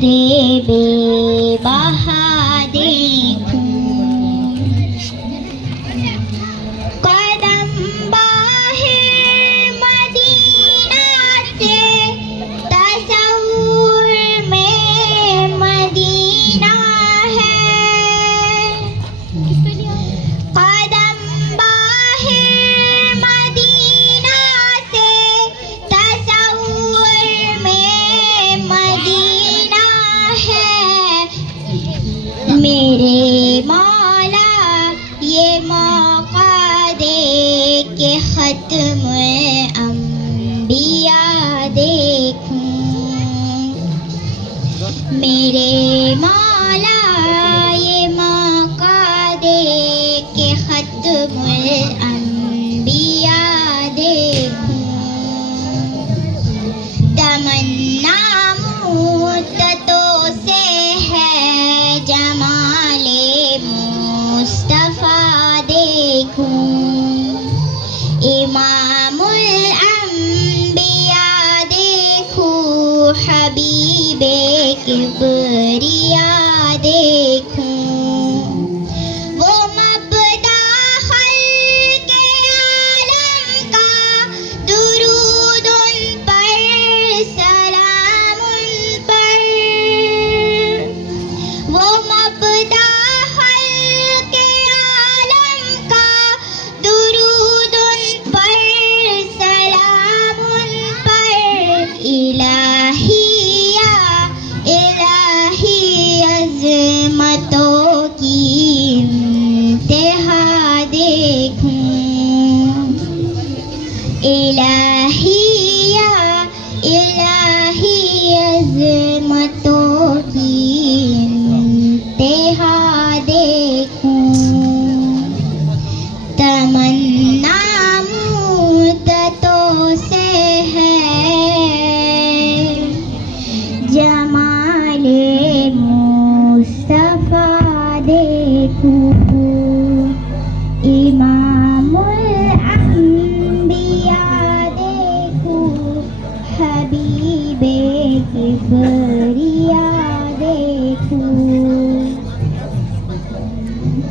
تجھے بے بہا دیکھوں، قدم باہر مدینہ سے تصور میں مدینہ ہے، قدم باہر مدینہ سے تصور میں مدینہ ہے، میرے مولا یہ موقع دے کہ ختم انبیاء دیکھوں، میرے مولا یہ موقع دے کہ ختم انبیاء دیکھوں، تمنا مدتوں سے ہے جمال مصطفیٰ دیکھوں، امام الانبیاء دیکھوں، حبیب کبریا دیکھوں، وہ مبدا خلق عالم کا، درود ان پر سلام ان پر، وہ مبدا خلق عالم کا، درود ان پر سلام ان پر، الہی الہی عظمتوں کی انتہا دیکھوں، الہی الہی عظمتوں